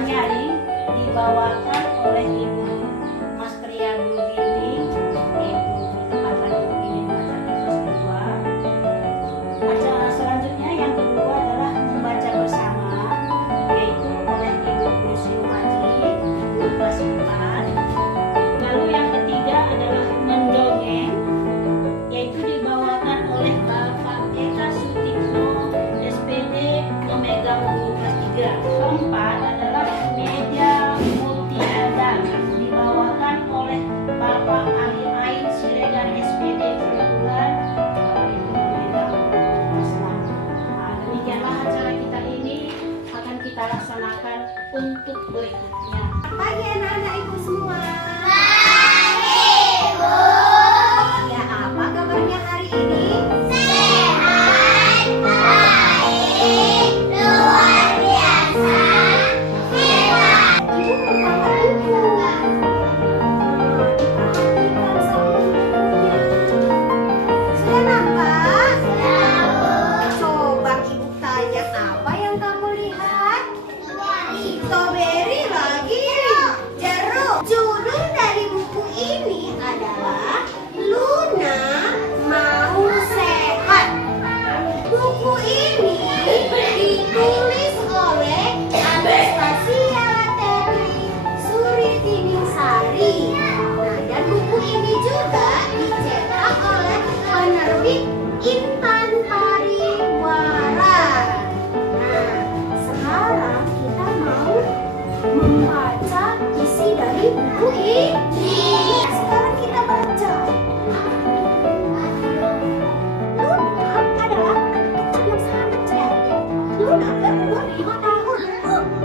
penyaring dibawakan oleh Ibu Mas Priya Budining, yaitu bertepatan Ibu ini membaca kelas 2. Acara selanjutnya yang kedua adalah membaca bersama, yaitu oleh Ibu Guru Haji, Ibu kelas 4. Lalu yang ketiga adalah mendongeng, yaitu dibawakan oleh Bapak Eka Sutikno, SPD, memegang guru kelas 3. Keempat adalah media multiada, dibawakan oleh Bapak Ali Ain Siregar, SPD, kebetulan Bapak itu memegang guru kelas 6. Nah, demikianlah acara kita ini akan kita laksanakan untuk berikutnya. Pagi anak-anak ibu semua. Ya, apa kabarnya hari ini? Sehat, baik, luar biasa, hebat. Ibu mau bawa buku. Diperhatikan sama bukunya. Sudah nampak? Coba ibu tanya, apa yang kamu lihat? Strawberry lagi. Jeruk. Judul dari buku ini adalah Luna Mau Sehat. Buku ini ditulis oleh Anastasia Terry Suritiningsari. Nah, dan buku ini juga dicetak oleh penerbit Intan Pariwara. Nah, sekarang kita mau membaca isi dari buku ini. Sekarang kita baca. Luna adalah anak yang sangat kreatif. Luna berumur 5 tahun.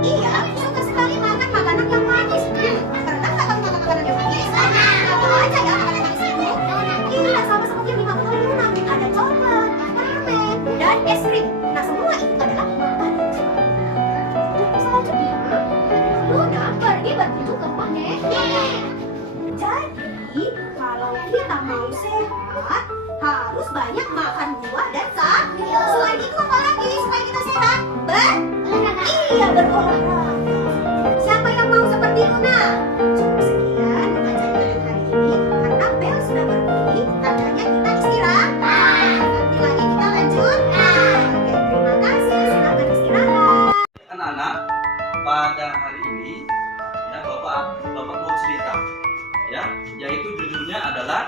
Ia suka sekali makan makanan yang manis. Pernah nggak kamu makan makanan yang manis? Apa aja ya makanan manis itu? Iya, sama seperti yang dimakan oleh Luna. Ada coklat, permen, dan es krim. Nah, semua itu adalah makanan. Selanjutnya, Luna pergi berburu ke rumah nenek. Jadi, kalau kita mau sehat, harus banyak makan buah dan sayur. Selain itu apa lagi supaya kita sehat? Iya, berolahraga. Siapa yang mau seperti Luna? Cukup sekian pembacaan hari ini. Karena bel sudah berbunyi, tandanya kita istirahat. Nanti lagi kita lanjut. Oke, terima kasih. Silakan istirahat. Anak-anak, pada hari ini ya Bapak mau cerita ya, yaitu judulnya adalah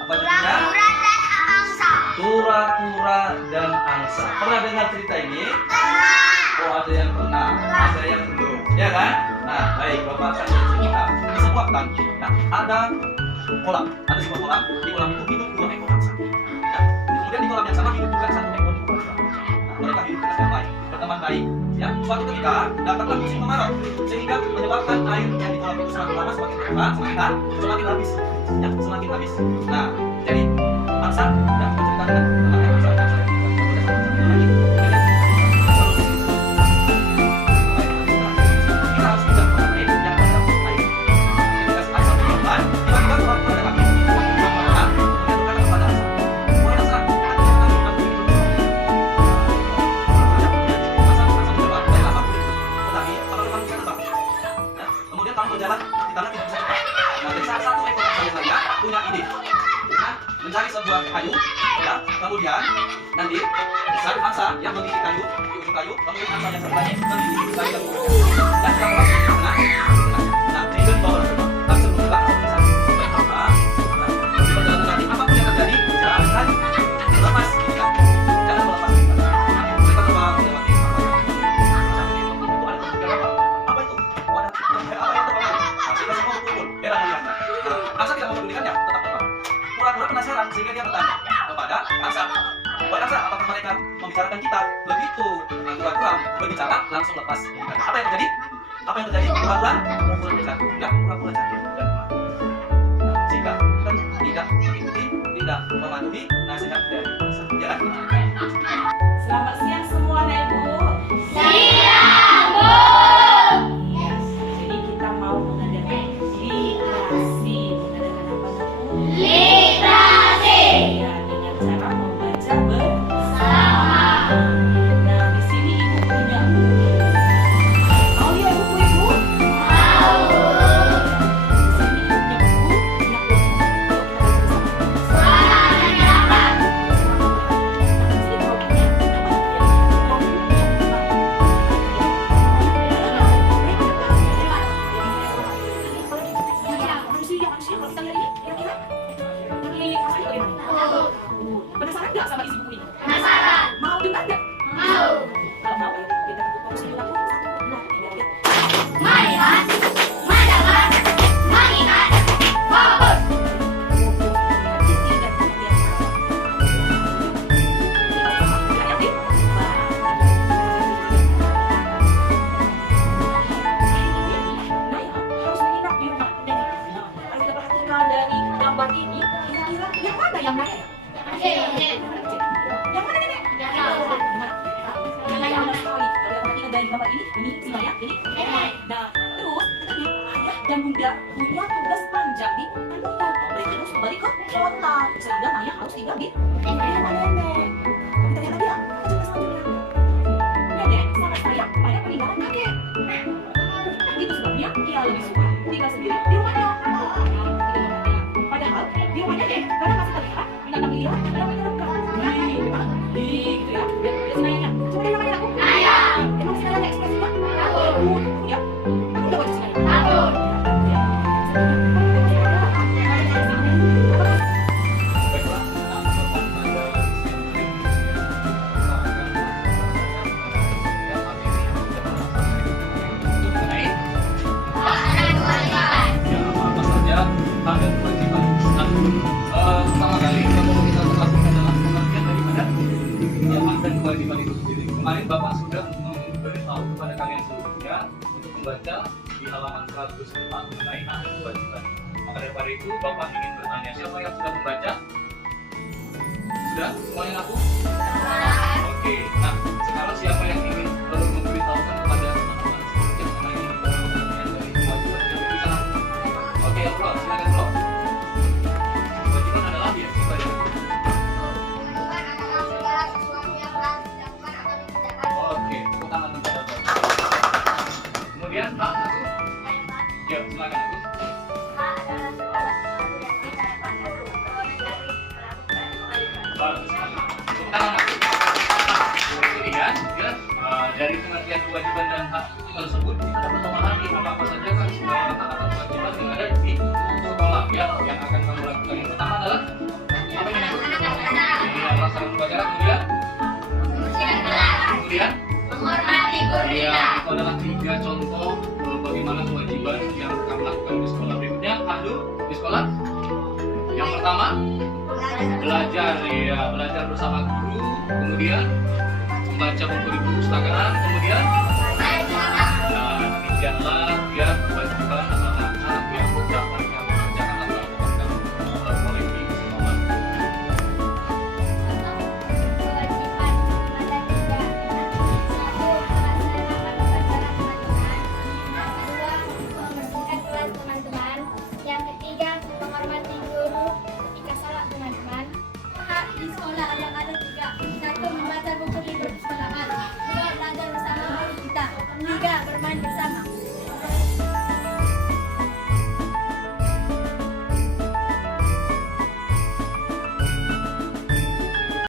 apa judulnya? Kura-kura dan angsa. Pernah dengar cerita ini? Oh, ada yang pernah, ada yang belum, ya kan? Nah, baik, Bapak akan bercerita. Di sebuah hutan, nah, ada kolam, ada sebuah kolam. Di kolam itu hidup 2 ekor angsa. Ya. Kemudian di kolam yang sama hidup juga 1 ekor kura-kura. Nah, mereka hidup dengan damai, berteman baik. Ya, suatu ketika datanglah musim kemarau, sehingga menyebabkan air yang di kolam itu semakin lama semakin berkurang, semakin habis. Ya, semakin habis. Nah, jadi angsa dan menceritakan teman angsa dan saya kita harus bisa mengenai yang ada air. Ketika angsa berjalan, tiba-tiba kura-kura datang. Kura-kura kemudian berkata kepada angsa, "Wahai angsa, aku hidup." Kemudian kamu berjalan di tanah tidak bisa cepat. Nah, dari salah satu ekor saya punya ide, nah, mencari sebuah kayu, ya, kemudian nanti sang angsa yang menggigit kayu, di ujung kayu, kemudian angsa yang serbanya menggigit kayu yang ujung. Dan kamu langsung ke sana, nah, itu di bawah langsung bergerak, langsung sampai bawah. Nah, di perjalanan nanti apapun yang terjadi, jangan lepas kita, jangan melepas kita. Nah, mereka coba melewati apa itu? Oh, ada apa yang terbang? Nah, sehingga semua berkumpul, heran melihat. Nah, angsa tidak mempedulikannya, tetap terbang. Kura-kura penasaran sehingga dia bertanya kepada angsa, "Wahai angsa, apakah mereka membicarakan kita?" Begitu kura-kura berbicara, langsung lepas. Apa yang terjadi? Apa yang terjadi? Kura-kura jatuh. Ya, kura-kura jatuh dan mati. Sehingga kita tidak mengikuti, tidak mematuhi nasihat dari angsa. Ya kan? Selamat siang semua, Ibu. Siang, Bu. Iya, jadi kita mau mengadakan literasi. Mengadakan apa, Bu? Literasi. Ya, dengan cara membaca bersama. Sama. Nah, di sini Ibu punya buku. Mau lihat buku Ibu? yang mana ya? Yang mana nenek? Yang mana yang mana sekali? Kalau yang perhatikan dari gambar ini singa ya, ini. Nah, terus ayah dan bunda punya tugas panjang nih. Mereka harus kembali ke kota, sehingga Maya harus tinggal di rumah nenek. Kita lihat lagi ya, coba selanjutnya. Nenek sangat sayang pada peninggalan kakek. Itu sebabnya ia lebih suka tinggal sendiri di rumahnya. Padahal di rumahnya deh, kadang masih terlihat binatang liar yang menyeramkan. Gitu ya. Lihat sinayanya. Coba lihat namanya aku. Ayam. Emang sinayanya ekspresinya? Takut. Ya. Aku udah baca sinayanya. Takut. Ya. Baiklah, nah, tetap pada mengenai ya, apa saja hak dan kewajiban. Nah, pertama kali yang perlu kita ketahui adalah pengertian daripada ya, hak dan kewajiban itu sendiri. Kemarin Bapak sudah memberitahu kepada kalian seluruhnya untuk membaca di halaman 104 mengenai hak dan kewajiban. Maka daripada itu Bapak ingin bertanya, siapa yang sudah membaca? Sudah? Semuanya ngaku? Oke, nah sekarang siapa yang ingin memberitahukan kepada teman-teman yang mengenai pengertian dari kewajiban yang bisa laku? Oke, ya Bro, silakan Bro. Kewajiban adalah ya, ibadah. Oke, tepuk tangan untuk Bapak. Kemudian hak aku? Ya, silakan aku. Bagus sekali. Tepuk tangan aku. Nah, kemudian ya, dari pengertian kewajiban dan hak tersebut kita dapat memahami apa saja kan hak-hak kewajiban yang ada di sekolah ya, yang akan kamu lakukan. Yang pertama adalah apa yang ini melaksanakan upacara, kemudian Menghormati guru ya, kita. itu adalah 3 contoh bagaimana kewajiban yang kamu lakukan di sekolah. Berikutnya Ahdu di sekolah. Yang pertama belajar ya, belajar bersama guru, kemudian membaca buku di perpustakaan, kemudian